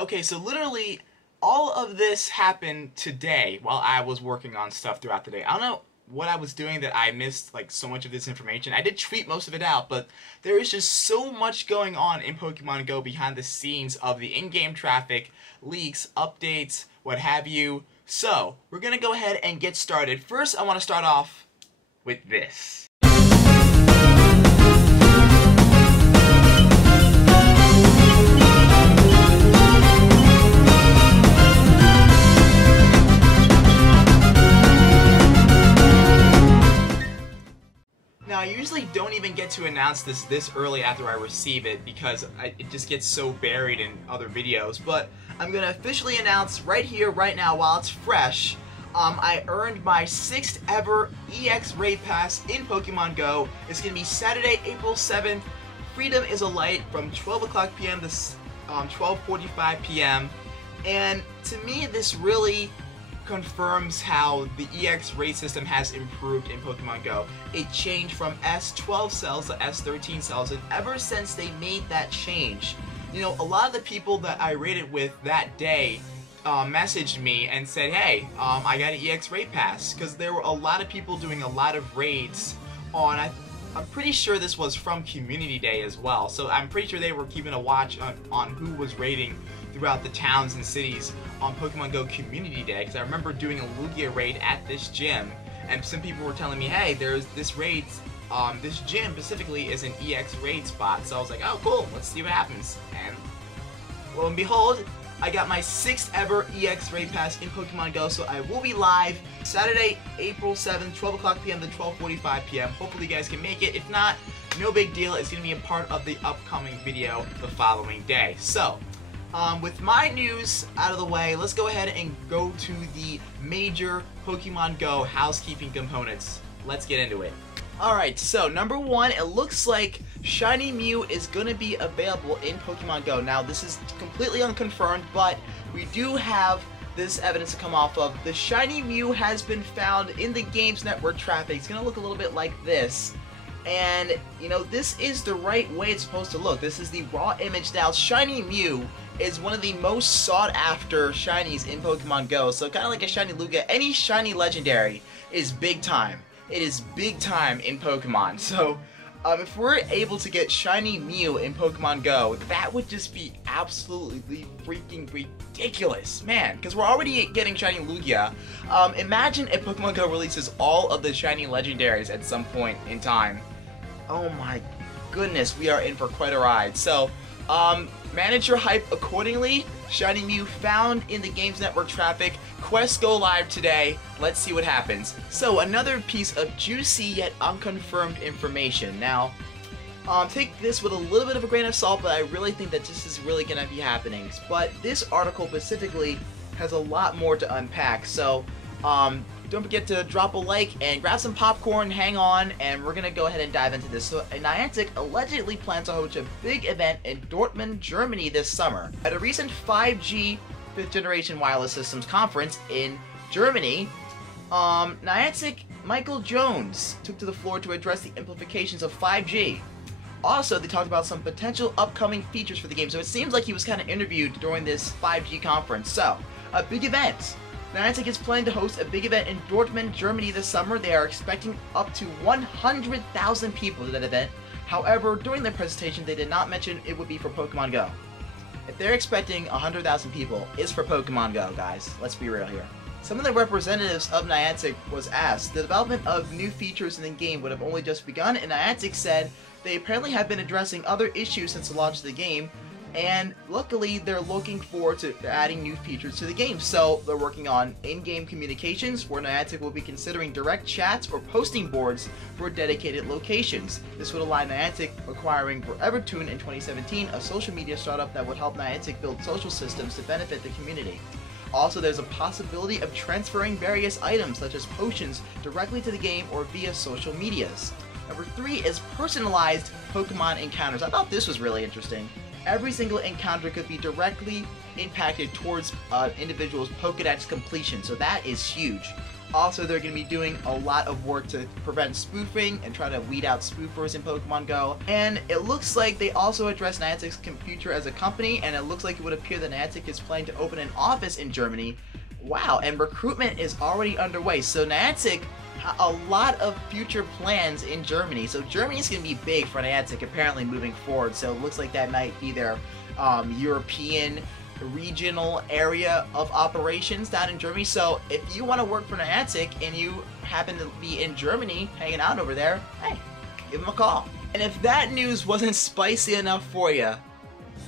Okay, so literally all of this happened today while I was working on stuff throughout the day. I don't know what I was doing that I missed like so much of this information. I did tweet most of it out, but there is just so much going on in Pokemon Go behind the scenes of the in-game traffic, leaks, updates, what have you. So, we're gonna go ahead and get started. First, I want to start off with this. Now, I usually don't even get to announce this early after I receive it because it just gets so buried in other videos, but I'm going to officially announce right here, right now, while it's fresh, I earned my 6th ever EX Raid Pass in Pokemon Go. It's going to be Saturday, April 7th. Freedom is a light from 12 o'clock p.m. to 12:45 p.m. And to me, this really confirms how the EX raid system has improved in Pokemon Go. It changed from S12 cells to S13 cells, and ever since they made that change, you know, a lot of the people that I raided with that day messaged me and said, hey, I got an EX raid pass, because there were a lot of people doing a lot of raids on, I'm pretty sure this was from Community Day as well, so I'm pretty sure they were keeping a watch on who was raiding throughout the towns and cities on Pokemon Go Community Day, because I remember doing a Lugia raid at this gym, and some people were telling me, hey, there's this raid, this gym specifically is an EX raid spot, so I was like, oh cool, let's see what happens, and lo and behold, I got my 6th ever EX raid pass in Pokemon Go, so I will be live Saturday, April 7th, 12 o'clock p.m. to 12:45 p.m. Hopefully you guys can make it. If not, no big deal, it's going to be a part of the upcoming video the following day. So, with my news out of the way, let's go ahead and go to the major Pokemon Go housekeeping components. Let's get into it. Alright, so number one, it looks like Shiny Mew is going to be available in Pokemon Go. Now, this is completely unconfirmed, but we do have this evidence to come off of. The Shiny Mew has been found in the Games Network traffic. It's going to look a little bit like this. And, you know, this is the right way it's supposed to look. This is the raw image. Now, Shiny Mew is one of the most sought after shinies in Pokemon Go. So kind of like a Shiny Lugia, any shiny legendary is big time. It is big time in Pokemon. So if we're able to get Shiny Mew in Pokemon Go, that would just be absolutely freaking ridiculous, man. Because we're already getting Shiny Lugia. Imagine if Pokemon Go releases all of the shiny legendaries at some point in time. Oh my goodness, we are in for quite a ride. So, manage your hype accordingly. Shiny Mew found in the Games Network traffic. Quests go live today. Let's see what happens. So, another piece of juicy yet unconfirmed information. Now, take this with a little bit of a grain of salt, but I really think that this is really going to be happening. But this article specifically has a lot more to unpack. So, don't forget to drop a like and grab some popcorn, hang on, and we're going to go ahead and dive into this. So, Niantic allegedly plans to host a big event in Dortmund, Germany this summer. At a recent 5G 5th Generation Wireless Systems conference in Germany, Niantic Michael Jones took to the floor to address the implications of 5G. Also, they talked about some potential upcoming features for the game, so it seems like he was kind of interviewed during this 5G conference. So, a big event. Niantic is planning to host a big event in Dortmund, Germany this summer. They are expecting up to 100,000 people to that event. However, during their presentation, they did not mention it would be for Pokemon Go. If they're expecting 100,000 people, it's for Pokemon Go, guys. Let's be real here. Some of the representatives of Niantic was asked. The development of new features in the game would have only just begun, and Niantic said they apparently have been addressing other issues since the launch of the game, and luckily they're looking forward to adding new features to the game. So they're working on in-game communications, where Niantic will be considering direct chats or posting boards for dedicated locations. This would allow Niantic acquiring Forever Tune in 2017, a social media startup that would help Niantic build social systems to benefit the community. Also, there's a possibility of transferring various items such as potions directly to the game or via social medias. Number 3 is personalized Pokemon encounters. I thought this was really interesting. Every single encounter could be directly impacted towards individual's Pokédex completion, so that is huge. Also, they're going to be doing a lot of work to prevent spoofing and try to weed out spoofers in Pokemon Go. And it looks like they also address Niantic's future as a company, and it looks like it would appear that Niantic is planning to open an office in Germany. Wow, and recruitment is already underway. So Niantic has a lot of future plans in Germany. So Germany is going to be big for Niantic apparently moving forward. So it looks like that might be their European regional area of operations down in Germany. So if you want to work for Niantic and you happen to be in Germany hanging out over there, hey, give them a call. And if that news wasn't spicy enough for you,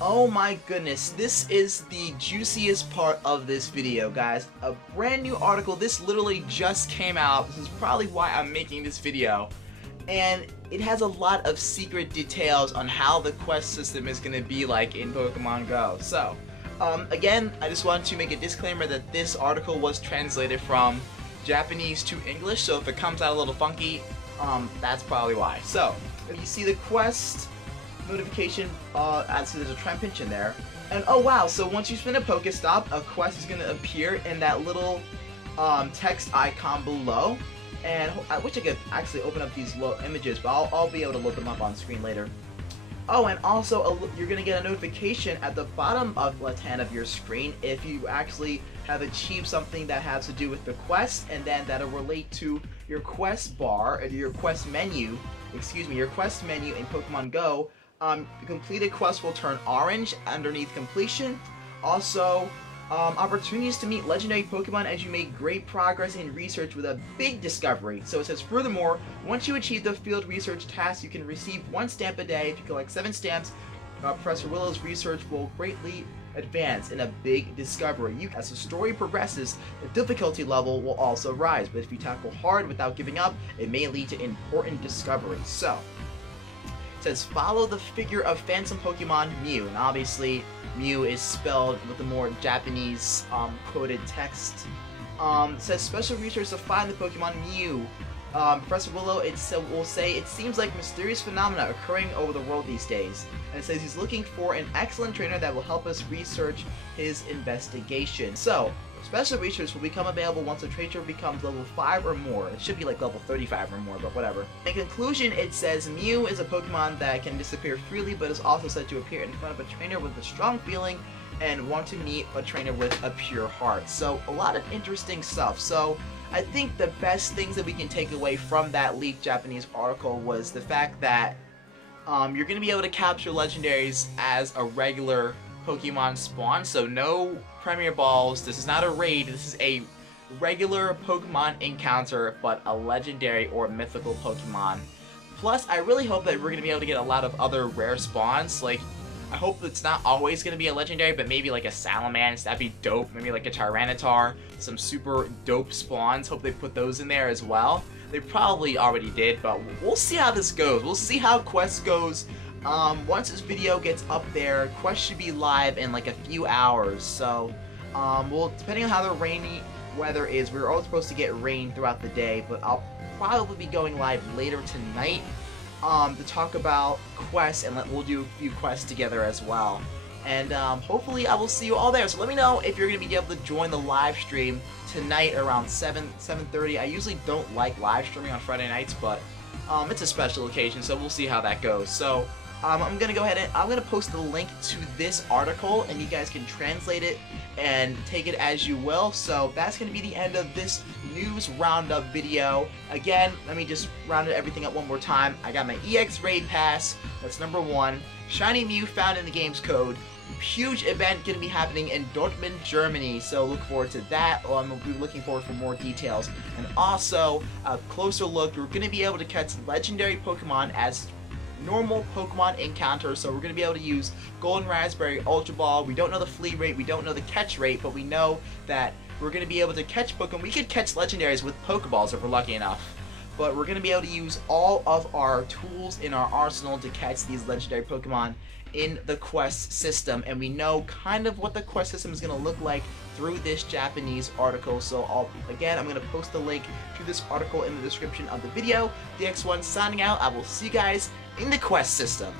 oh my goodness, this is the juiciest part of this video, guys. A brand new article. This literally just came out. This is probably why I'm making this video. And it has a lot of secret details on how the quest system is going to be like in Pokemon Go. So again, I just want to make a disclaimer that this article was translated from Japanese to English, so if it comes out a little funky, that's probably why. So, you see the quest notification, so there's a Trempinch in there, and oh wow, so once you spin a Pokestop, a quest is going to appear in that little text icon below, and I wish I could actually open up these images, but I'll be able to load them up on screen later. Oh, and also you're going to get a notification at the bottom of left-hand of your screen if you actually have achieved something that has to do with the quest, and then that'll relate to your quest bar, or your quest menu, your quest menu in Pokemon Go. The completed quest will turn orange underneath completion. Also, opportunities to meet legendary Pokemon as you make great progress in research with a big discovery. So it says, furthermore, once you achieve the field research task, you can receive 1 stamp a day. If you collect 7 stamps, Professor Willow's research will greatly advance in a big discovery. As the story progresses, the difficulty level will also rise, but if you tackle hard without giving up, it may lead to important discoveries. So, it says, follow the figure of Phantom Pokemon Mew, and obviously, Mew is spelled with a more Japanese quoted text. It says special research to find the Pokemon Mew. Professor Willow will say it seems like mysterious phenomena occurring over the world these days. And it says he's looking for an excellent trainer that will help us research his investigation. So, special research will become available once a trainer becomes level 5 or more. It should be like level 35 or more, but whatever. In conclusion, it says Mew is a Pokemon that can disappear freely, but is also said to appear in front of a trainer with a strong feeling and want to meet a trainer with a pure heart. So, a lot of interesting stuff. So, I think the best things that we can take away from that leaked Japanese article was the fact that you're going to be able to capture legendaries as a regular Pokemon spawn, so no Premier Balls. This is not a raid, this is a regular Pokemon encounter, but a legendary or mythical Pokemon. Plus, I really hope that we're going to be able to get a lot of other rare spawns. Like, I hope it's not always going to be a legendary, but maybe like a Salamence, that'd be dope. Maybe like a Tyranitar, some super dope spawns. Hope they put those in there as well. They probably already did, but we'll see how this goes. We'll see how Quest goes. Once this video gets up there, Quest should be live in like a few hours. So, well, depending on how the rainy weather is, we're all supposed to get rain throughout the day, but I'll probably be going live later tonight to talk about quests, and we'll do a few quests together as well. And hopefully I will see you all there. So let me know if you're going to be able to join the live stream tonight around 7:30. I usually don't like live streaming on Friday nights, but it's a special occasion, so we'll see how that goes. So I'm going to go ahead and I'm going to post the link to this article, and you guys can translate it and take it as you will. So that's going to be the end of this news roundup video. Again, let me just round everything up one more time. I got my EX Raid Pass, that's number 1. Shiny Mew found in the game's code. Huge event going to be happening in Dortmund, Germany, so look forward to that. I'm going to be looking forward for more details. And also, a closer look, we're going to be able to catch legendary Pokemon as normal Pokemon encounters, so we're going to be able to use Golden Raspberry, Ultra Ball. We don't know the flea rate, we don't know the catch rate, but we know that we're going to be able to catch Pokemon. We could catch legendaries with Pokeballs if we're lucky enough, but we're going to be able to use all of our tools in our arsenal to catch these legendary Pokemon in the quest system, and we know kind of what the quest system is going to look like through this Japanese article. So I'm going to post the link to this article in the description of the video. DX1 signing out. I will see you guys in the quest system.